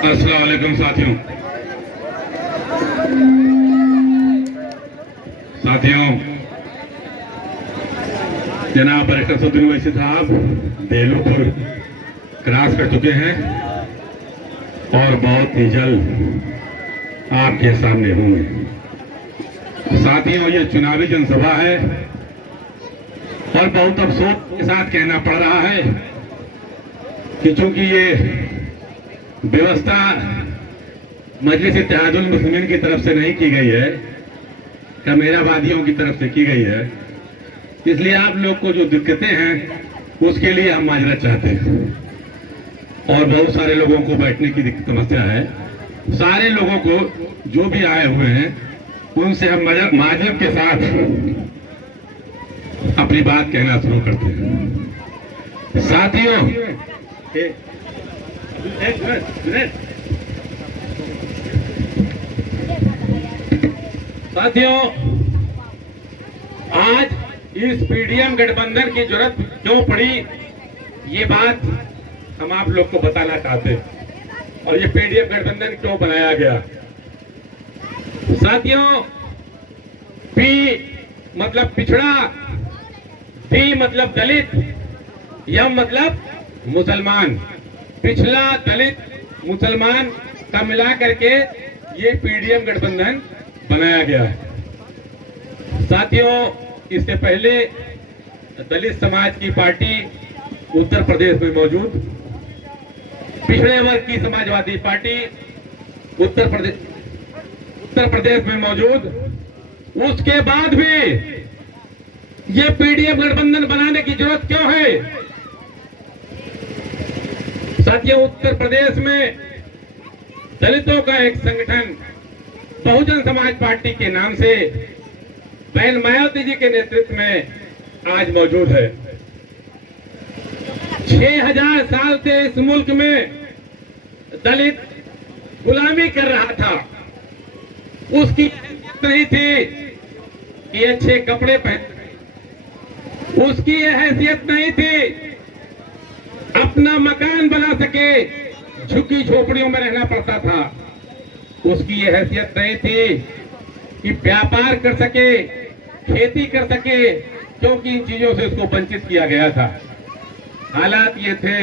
अस्सलाम वालेकुम साथियों। जनाब बैरिस्टर असदुद्दीन ओवैसी साहब बेलूपुर क्रॉस कर चुके हैं और बहुत ही जल्द आपके सामने होंगे। साथियों, ये चुनावी जनसभा है और बहुत अफसोस के साथ कहना पड़ रहा है कि चूंकि ये व्यवस्था मजलिस इत्तेहादुल मुस्लिमीन की तरफ से नहीं की गई है, कमेरावादियों की तरफ से की गई है, इसलिए आप लोग को जो दिक्कतें हैं उसके लिए हम माजरत चाहते हैं। और बहुत सारे लोगों को बैठने की समस्या है। सारे लोगों को जो भी आए हुए हैं उनसे हम माजरत के साथ अपनी बात कहना शुरू करते हैं। साथियों, आज इस पीडीएम गठबंधन की जरूरत क्यों पड़ी, ये बात हम आप लोग को बताना चाहते हैं। और ये पीडीएम गठबंधन क्यों बनाया गया। साथियों, पी मतलब पिछड़ा, डी मतलब दलित, यम मतलब मुसलमान, पिछड़ा दलित मुसलमान का मिला करके ये पीडीएम गठबंधन बनाया गया है। साथियों, इससे पहले दलित समाज की पार्टी उत्तर प्रदेश में मौजूद, पिछड़े वर्ग की समाजवादी पार्टी उत्तर प्रदेश में मौजूद, उसके बाद भी ये पीडीएम गठबंधन बनाने की जरूरत क्यों है। साथियों, उत्तर प्रदेश में दलितों का एक संगठन बहुजन समाज पार्टी के नाम से बहन मायावती जी के नेतृत्व में आज मौजूद है। 6000 साल से इस मुल्क में दलित गुलामी कर रहा था। उसकी हैसियत नहीं थी कि अच्छे कपड़े पहन, उसकी यह हैसियत नहीं थी अपना मकान बना सके, झुकी झोपड़ियों में रहना पड़ता था। उसकी यह हैसियत नहीं थी कि व्यापार कर सके, खेती कर सके, क्योंकि इन चीजों से उसको वंचित किया गया था। हालात ये थे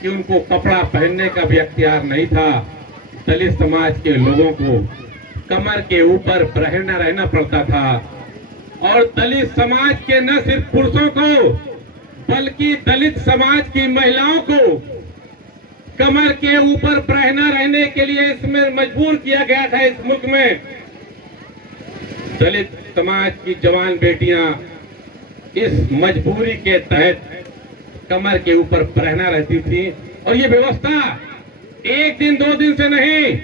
कि उनको कपड़ा पहनने का भी अख्तियार नहीं था। दलित समाज के लोगों को कमर के ऊपर पहना रहना पड़ता था। और दलित समाज के न सिर्फ पुरुषों को बल्कि दलित समाज की महिलाओं को कमर के ऊपर पहना रहने के लिए इसमें मजबूर किया गया था। इस मुल्क में दलित समाज की जवान बेटियां इस मजबूरी के तहत कमर के ऊपर पहना रहती थी। और ये व्यवस्था एक दिन दो दिन से नहीं,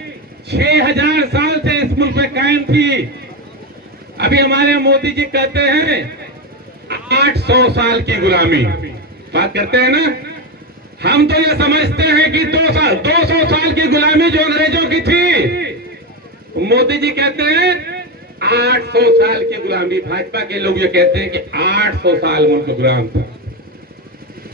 6000 साल से इस मुल्क में कायम थी। अभी हमारे मोदी जी कहते हैं 800 साल की गुलामी बात करते हैं ना। हम तो ये समझते हैं कि 200 साल की गुलामी जो अंग्रेजों की थी, मोदी जी कहते हैं 800 साल की गुलामी। भाजपा के लोग ये कहते हैं कि 800 साल मुल्क गुलाम था।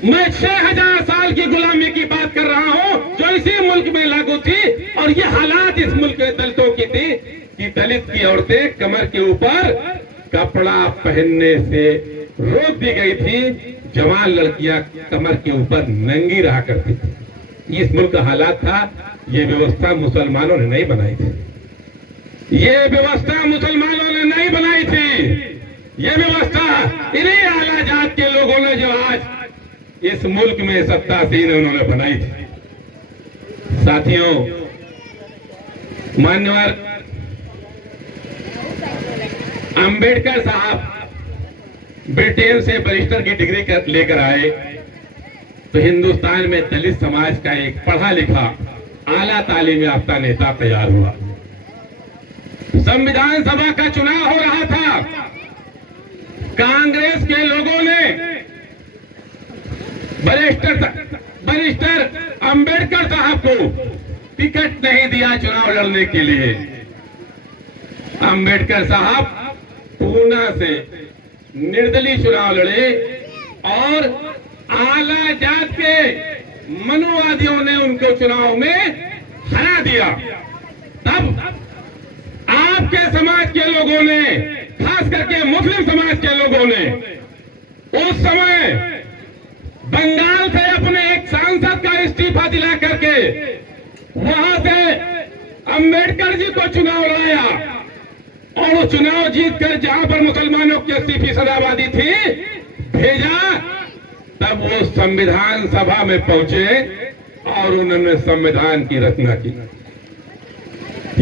मैं 6000 साल की गुलामी की बात कर रहा हूं जो इसी मुल्क में लागू थी। और ये हालात इस मुल्क के दलितों की थी कि दलित की औरतें कमर के ऊपर कपड़ा पहनने से रोक दी गई थी। जवान लड़कियां कमर के ऊपर नंगी रहा करती थी। इस मुल्क का हालात था। ये व्यवस्था मुसलमानों ने नहीं बनाई थी। ये व्यवस्था मुसलमानों ने नहीं बनाई थी। ये व्यवस्था इन्हीं आला जात के लोगों ने जो आज इस मुल्क में सत्तासीन उन्होंने बनाई थी। साथियों, मान्यवर अंबेडकर साहब ब्रिटेन से बैरिस्टर की डिग्री लेकर आए तो हिंदुस्तान में दलित समाज का एक पढ़ा लिखा आला तालीम याफ्ता नेता तैयार हुआ। संविधान सभा का चुनाव हो रहा था। कांग्रेस के लोगों ने बैरिस्टर अंबेडकर साहब को टिकट नहीं दिया चुनाव लड़ने के लिए। अंबेडकर साहब पूना से निर्दलीय चुनाव लड़े और आला जात के मनुवादियों ने उनको चुनाव में हरा दिया, तब आपके समाज के लोगों ने, खास करके मुस्लिम समाज के लोगों ने उस समय बंगाल से अपने एक सांसद का इस्तीफा दिला करके वहां से अंबेडकर जी को चुनाव लड़ाया और वो चुनाव जीतकर जहां पर मुसलमानों की 80% आबादी थी भेजा। तब वो संविधान सभा में पहुंचे और उन्होंने संविधान की रचना की।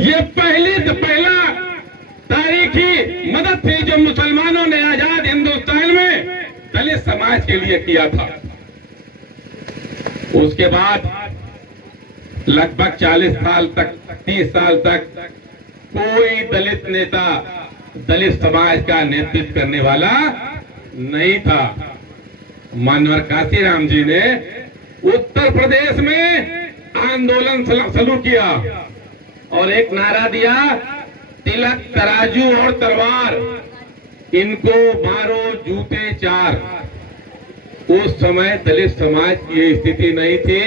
ये पहला तारीखी मदद थी जो मुसलमानों ने आजाद हिंदुस्तान में दलित समाज के लिए किया था। उसके बाद लगभग 40 साल तक, 30 साल तक कोई दलित नेता दलित समाज का नेतृत्व करने वाला नहीं था। मानवर काशीराम जी ने उत्तर प्रदेश में आंदोलन शुरू किया और एक नारा दिया, तिलक तराजू और तलवार, इनको मारो जूते चार। उस समय दलित समाज की ये स्थिति नहीं थी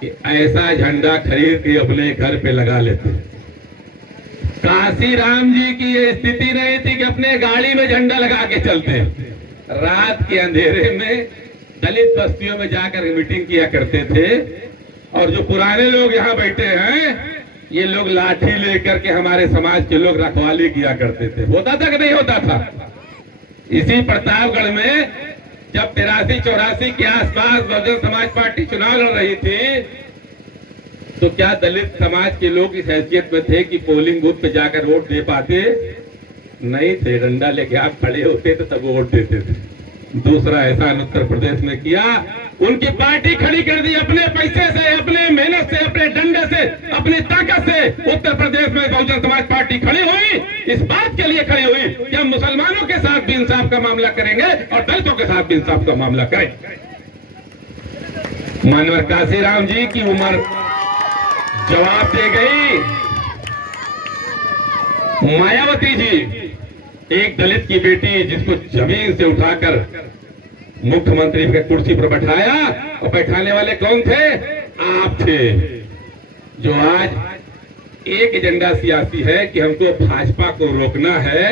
कि ऐसा झंडा खरीद के अपने घर पे लगा लेते। काशीराम जी की ये स्थिति नहीं थी कि अपने गाड़ी में झंडा लगा के चलते। रात के अंधेरे में दलित बस्तियों में जाकर मीटिंग किया करते थे और जो पुराने लोग यहाँ बैठे हैं ये लोग लाठी लेकर के हमारे समाज के लोग रखवाली किया करते थे। होता था कि नहीं होता था? इसी प्रतापगढ़ में जब 83-84 के आसपास बहुजन समाज पार्टी चुनाव लड़ रही थी तो क्या दलित समाज के लोग इस हैसियत में थे कि पोलिंग बूथ पे जाकर वोट दे पाते? नहीं थे। डंडा लेके आप खड़े होते तो तब वोट देते थे। दूसरा एहसान उत्तर प्रदेश में किया, उनकी पार्टी खड़ी कर दी अपने पैसे से, अपने मेहनत से, अपने डंडे से, अपनी ताकत से। उत्तर प्रदेश में बहुजन समाज पार्टी खड़ी हुई, इस बात के लिए खड़ी हुई कि हम मुसलमानों के साथ भी इंसाफ का मामला करेंगे और दलितों के साथ भी इंसाफ का मामला करेंगे। मानवर काशीराम जी की उम्र जवाब दे गई। मायावती जी, एक दलित की बेटी जिसको जमीन से उठाकर मुख्यमंत्री की कुर्सी पर बैठाया, और बैठाने वाले कौन थे? आप थे। जो आज एक एजेंडा सियासी है कि हमको भाजपा को रोकना है।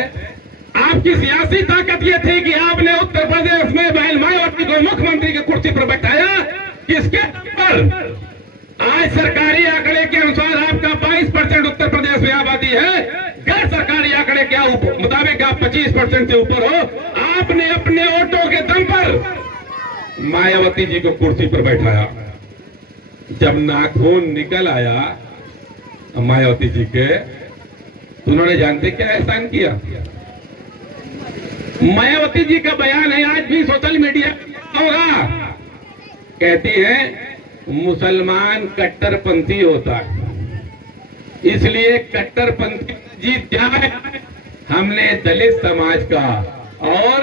आपकी सियासी ताकत ये थी कि आपने उत्तर प्रदेश में बहन मायावती को मुख्यमंत्री की कुर्सी पर बैठाया। किसके पर? आज सरकारी आंकड़े के अनुसार आपका 22% उत्तर प्रदेश में आबादी है। गैर सरकारी आंकड़े क्या मुताबिक आप 25% से ऊपर हो। आपने अपने वोटों के दम पर मायावती जी को कुर्सी पर बैठाया। जब नाखून निकल आया मायावती जी के तो उन्होंने जानते क्या एहसान किया? मायावती जी का बयान है, आज भी सोशल मीडिया होगा। कहती है मुसलमान कट्टरपंथी होता है, इसलिए कट्टरपंथी जीत जाए। हमने दलित समाज का और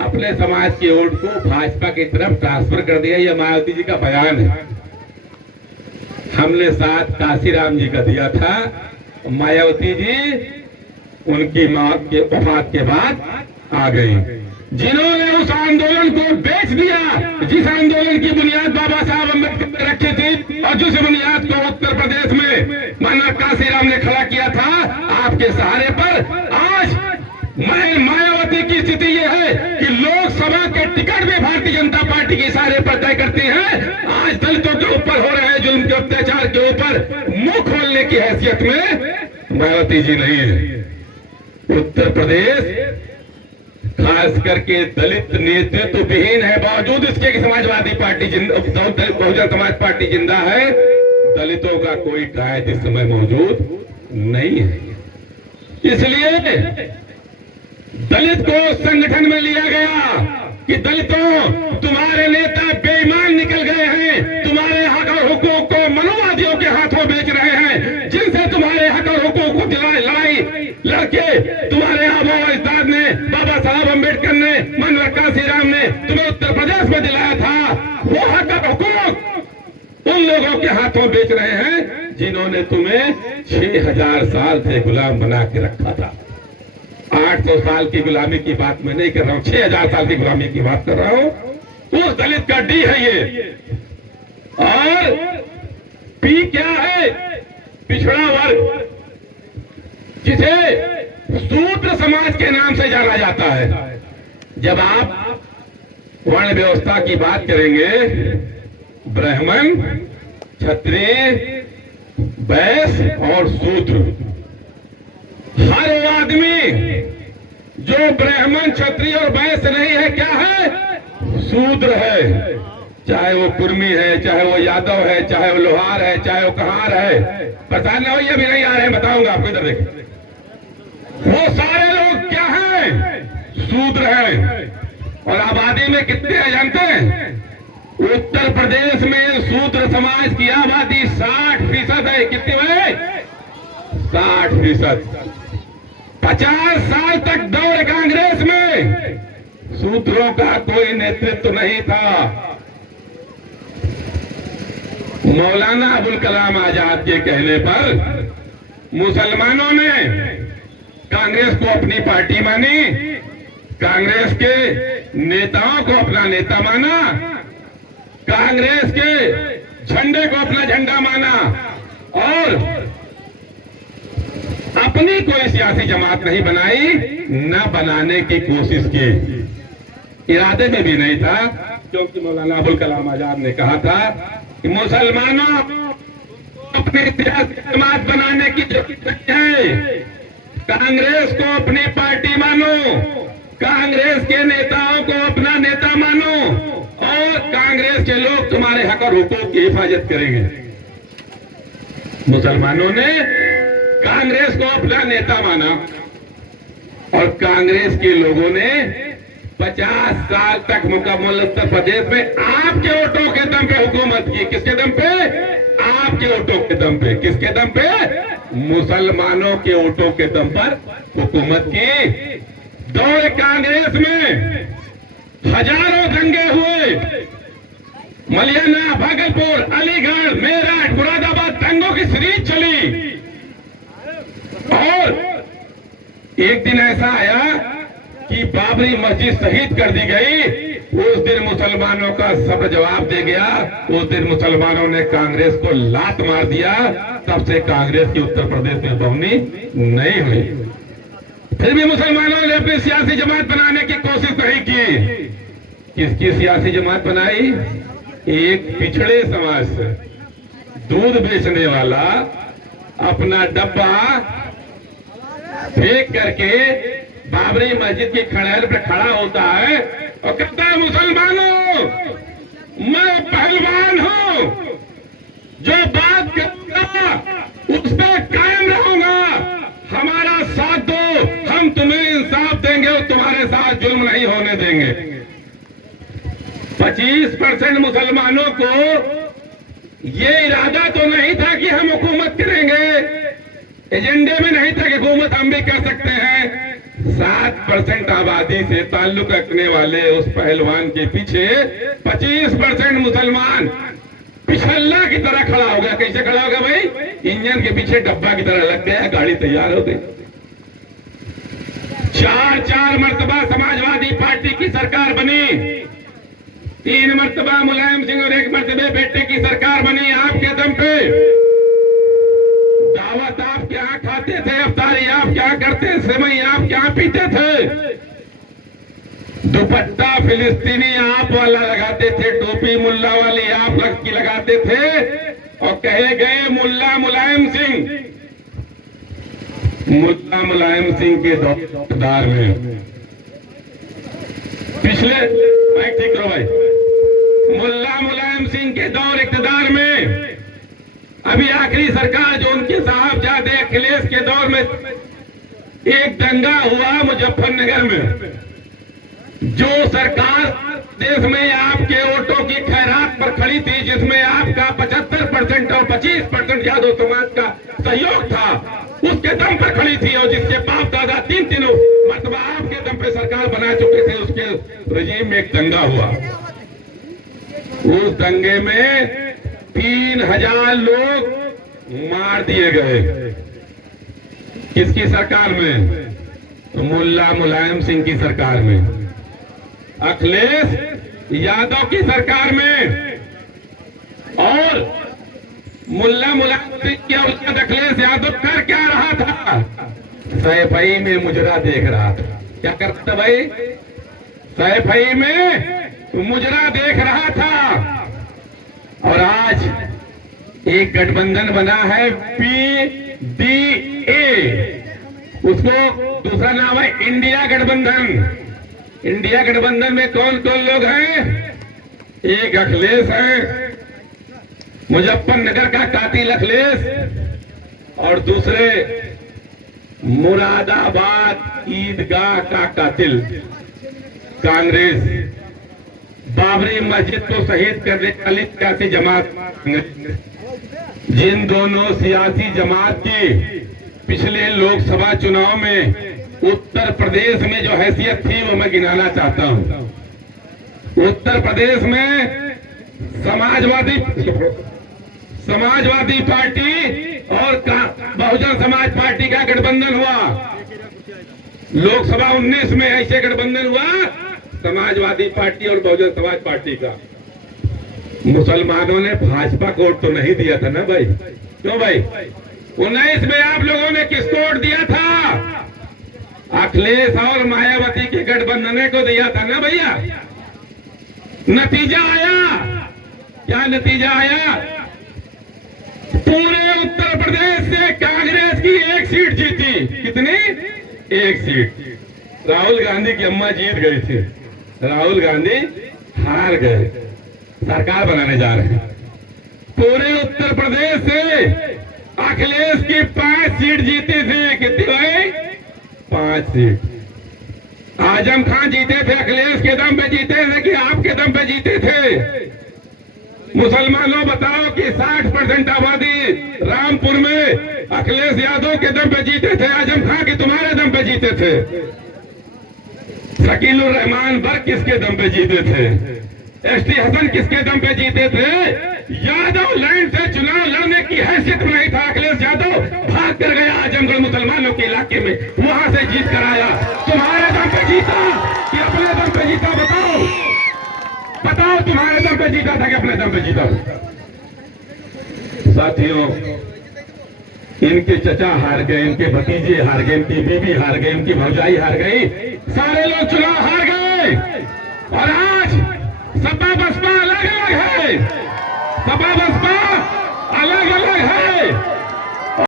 अपने समाज के वोट को भाजपा की तरफ ट्रांसफर कर दिया। यह मायावती जी का बयान है। हमने साथ काशीराम जी का दिया था। मायावती जी उनकी मौत के वफात के बाद आ गई। जिन्होंने उस आंदोलन को बेच दिया, जिस आंदोलन की बुनियाद बाबा साहब अम्बेडकर ने रखी थी और जिस बुनियाद को उत्तर प्रदेश में मानव काशीराम ने खड़ा किया था, आपके सहारे पर आज मायावती की स्थिति यह है कि लोकसभा के टिकट भी भारतीय जनता पार्टी के इशारे पर तय करती है। आज दलितों के ऊपर हो रहे जुल्म के अत्याचार के ऊपर मुंह खोलने की हैसियत में मायावती जी नहीं है। उत्तर प्रदेश खास करके दलित नेतृत्व विहीन है। बावजूद इसके कि समाजवादी पार्टी बहुजन समाज पार्टी जिंदा है, दलितों का कोई कायद इस समय मौजूद नहीं है। इसलिए दलित को संगठन में लिया गया कि दलितों, तुम्हारे नेता बेईमान निकल गए हैं, तुम्हारे हक और हुकूक को मनुवादियों के हाथों बेच रहे हैं, जिनसे तुम्हारे हक और हुकूक को लड़ाई लड़के तुम्हारे आबा अजदाद ने, बाबा साहब अम्बेडकर ने, मानव काशीराम ने तुम्हें उत्तर प्रदेश में दिलाया था। वो हक और हुकूक उन लोगों के हाथों बेच रहे हैं जिन्होंने तुम्हें 6000 साल से गुलाम बना के रखा था। 800 साल की गुलामी की बात मैं नहीं कर रहा हूं, 6000 साल की गुलामी की बात कर रहा हूं। उस दलित का डी है ये। और पी क्या है? पिछड़ा वर्ग, जिसे शूद्र समाज के नाम से जाना जाता है। जब आप वर्ण व्यवस्था की बात करेंगे, ब्राह्मण, क्षत्रिय, वैश्य और शूद्र, हर वो आदमी जो ब्राह्मण, क्षत्रिय और वैश्य नहीं है, क्या है? शूद्र है। चाहे वो कुर्मी है, चाहे वो यादव है, चाहे वो लोहार है, चाहे वो कहार है। प्रधान भैया भी नहीं आ रहे हैं, बताऊंगा आपको, इधर देखिए। वो सारे लोग क्या हैं? शूद्र हैं। और आबादी में कितने हैं जानते हैं? उत्तर प्रदेश में शूद्र समाज की आबादी 60% है। कितनी है? 60%। 50 साल तक दौड़ कांग्रेस में शूद्रों का कोई नेतृत्व नहीं था। मौलाना अबुल कलाम आजाद के कहने पर मुसलमानों ने कांग्रेस को अपनी पार्टी मानी, कांग्रेस के नेताओं को अपना नेता माना, कांग्रेस के झंडे को अपना झंडा माना और अपनी कोई सियासी जमात नहीं बनाई, न बनाने की कोशिश की। इरादे में भी नहीं था, क्योंकि मौलाना अबुल कलाम आजाद ने कहा था कि मुसलमानों अपनी सियासी जमात बनाने की जरूरत है। कांग्रेस को अपनी पार्टी मानो, कांग्रेस के नेताओं को अपना नेता मानो और कांग्रेस के लोग तुम्हारे हक और हुकूक की हिफाजत करेंगे। मुसलमानों ने कांग्रेस को अपना नेता माना और कांग्रेस के लोगों ने 50 साल तक मुकम्मल उत्तर प्रदेश में आपके वोटों के दम पे हुकूमत की। किसके दम पे? आपके वोटों के दम पे। किसके दम पे? मुसलमानों के वोटों के दम पर हुकूमत की। दौड़ कांग्रेस में हजारों दंगे हुए। मलियाना, भागलपुर, अलीगढ़, मेरठ, मुरादाबाद दंगों की सीरीज चली। और एक दिन ऐसा आया कि बाबरी मस्जिद शहीद कर दी गई। उस दिन मुसलमानों का सब जवाब दे गया। उस दिन मुसलमानों ने कांग्रेस को लात मार दिया। तब से कांग्रेस की उत्तर प्रदेश में बहुमनी नहीं हुई। फिर भी मुसलमानों ने अपनी सियासी जमात बनाने की कोशिश नहीं की। किसकी सियासी जमात बनाई? एक पिछड़े समाज से दूध बेचने वाला अपना डब्बा फेंक करके बाबरी मस्जिद की खड़ेर पर खड़ा होता है और कहता है, मुसलमानों, मैं पहलवान हूं, जो बात करूंगा उस पर कायम रहूंगा, हमारा साथ दो, हम तुम्हें इंसाफ देंगे और तुम्हारे साथ जुल्म नहीं होने देंगे। 25% मुसलमानों को ये इरादा तो नहीं था कि हम हुकूमत करेंगे, एजेंडे में नहीं था कि हुकूमत हम भी कर सकते हैं। 7% आबादी से ताल्लुक रखने वाले उस पहलवान के पीछे 25% मुसलमान पिछल्ला की तरह खड़ा हो गया। कैसे खड़ा हो गया भाई? इंजन के पीछे डब्बा की तरह लग गया, गाड़ी तैयार हो गई। 4 मर्तबा समाजवादी पार्टी की सरकार बनी, 3 मर्तबा मुलायम सिंह और 1 मर्तबे बेटे की सरकार बनी आपके दम पे। दावत आप क्या खाते थे, अफ्तारी आप क्या करते, सेवई आप क्या पीते थे, दुपट्टा फिलिस्तीनी आप वाला लगाते थे, टोपी मुल्ला वाली आप की लगाते थे और कहे गए मुल्ला मुलायम सिंह। मुल्ला मुलायम सिंह के दौर में पिछले ठीक करो भाई, मुल्ला मुलायम सिंह के दौर इक़्तिदार में अभी आखिरी सरकार जो उनके साहबजादे अखिलेश के दौर में एक दंगा हुआ मुजफ्फरनगर में। जो सरकार देश में आपके वोटों की खैरात पर खड़ी थी, जिसमें आपका 75% और 25% यादव समाज का सहयोग था, उसके दम पर खड़ी थी और जिसके बाप दादा 3 मरतबा आपके दम पे सरकार बना चुके थे, उसके रजीम में एक दंगा हुआ। उस दंगे में 3000 लोग मार दिए गए। किसकी सरकार में? तो मुल्ला मुलायम सिंह की सरकार में, अखिलेश यादव की सरकार में। और मुल्ला मुलायम सिंह और उसका अखिलेश यादव कर क्या रहा था? सैफई में मुजरा देख रहा था। क्या करता था भाई? सैफई में मुजरा देख रहा था। और आज एक गठबंधन बना है PDA, उसको दूसरा नाम है इंडिया गठबंधन। इंडिया गठबंधन में कौन कौन लोग हैं? एक अखिलेश है, मुजफ्फरनगर का कातिल अखिलेश, और दूसरे मुरादाबाद ईदगाह का कातिल कांग्रेस। बाबरी मस्जिद को शहीद करने वाली सियासी जमात। जिन दोनों सियासी जमात की पिछले लोकसभा चुनाव में उत्तर प्रदेश में जो हैसियत थी वो मैं गिनाना चाहता हूं। उत्तर प्रदेश में समाजवादी पार्टी और बहुजन समाज पार्टी का गठबंधन हुआ। लोकसभा 19 में ऐसे गठबंधन हुआ, समाजवादी पार्टी और बहुजन समाज पार्टी का। मुसलमानों ने भाजपा को वोट तो नहीं दिया था ना भाई? क्यों भाई? 19 में आप लोगों ने किसको वोट दिया था? अखिलेश और मायावती के गठबंधन को दिया था ना भैया? नतीजा आया क्या? नतीजा आया, पूरे उत्तर प्रदेश से कांग्रेस की एक सीट जीती। कितनी? एक सीट। राहुल गांधी की अम्मा जीत गई थी, राहुल गांधी हार गए, सरकार बनाने जा रहे हैं। पूरे उत्तर प्रदेश से अखिलेश की 5 सीट जीती थी। कितनी भाई? 5 सीट। आजम खान जीते थे अखिलेश के दम पे जीते थे कि आपके दम पे जीते थे? मुसलमानों बताओ कि 60% आबादी रामपुर में अखिलेश यादव के दम पे जीते थे, आजम खान के तुम्हारे दम पे जीते थे? शकीलुर रहमान बर्क किसके दम पे जीते थे? ST हसन किसके दम पे जीते थे? यादव लाइन से चुनाव लड़ने की हैसियत में नहीं था अखिलेश यादव, भाग कर गया आजमगढ़ मुसलमानों के इलाके में, वहां से जीत कर आया। तुम्हारे दम पे जीता कि अपने दम पे जीता? बताओ, तुम्हारे दम पे जीता था कि अपने दम पे जीता? साथियों, इनके चचा हार गए, इनके भतीजे हार गए, इनकी बीबी हार गई, इनकी भौजाई हार गई, सारे लोग चुनाव हार गए। और आज सपा बसपा अलग अलग है, सपा बसपा अलग अलग है।